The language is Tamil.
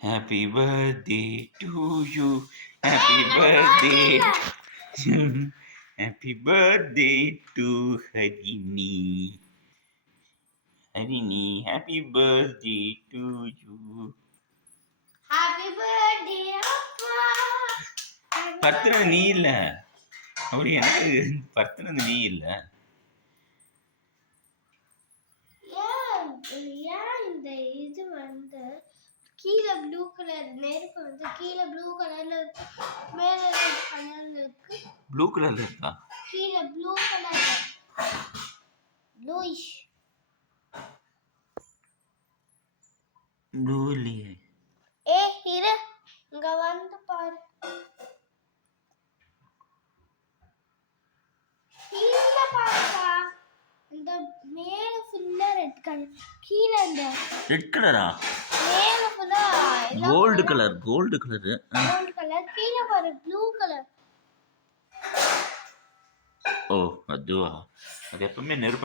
Happy birthday to you. Happy birthday to you. Happy birthday to Harini. Harini, happy birthday to you. Happy birthday, Appa. Birthday நீ இல்ல அப்படி எனக்கு பர்த்டே நீ இல்ல. ஏன் இந்த இது வந்து கீழே ப்ளூ கலர் நெருப்பு வந்து கீழே ப்ளூ கலர்ல இருக்கு, மேல ரெட் கலர்ல இருக்கு. ப்ளூ கலர்ல இருக்கா? கீழே ப்ளூ கலர் ப்ளூயிஷ். ப்ளூ இல்லையே. இரு இங்க வந்து பாரு. இல்ல பாப்பா, இந்த மேல ஃபுல்லா ரெட் கலர், கீழே இந்த ரெட் கலரா? மேல ஃபுல்லா கோல்டு கலர். கோல்டு கலர், கீழே பாரு ப்ளூ கலர். ஓ அதுவா? அது எப்பவுமே நெருப்பு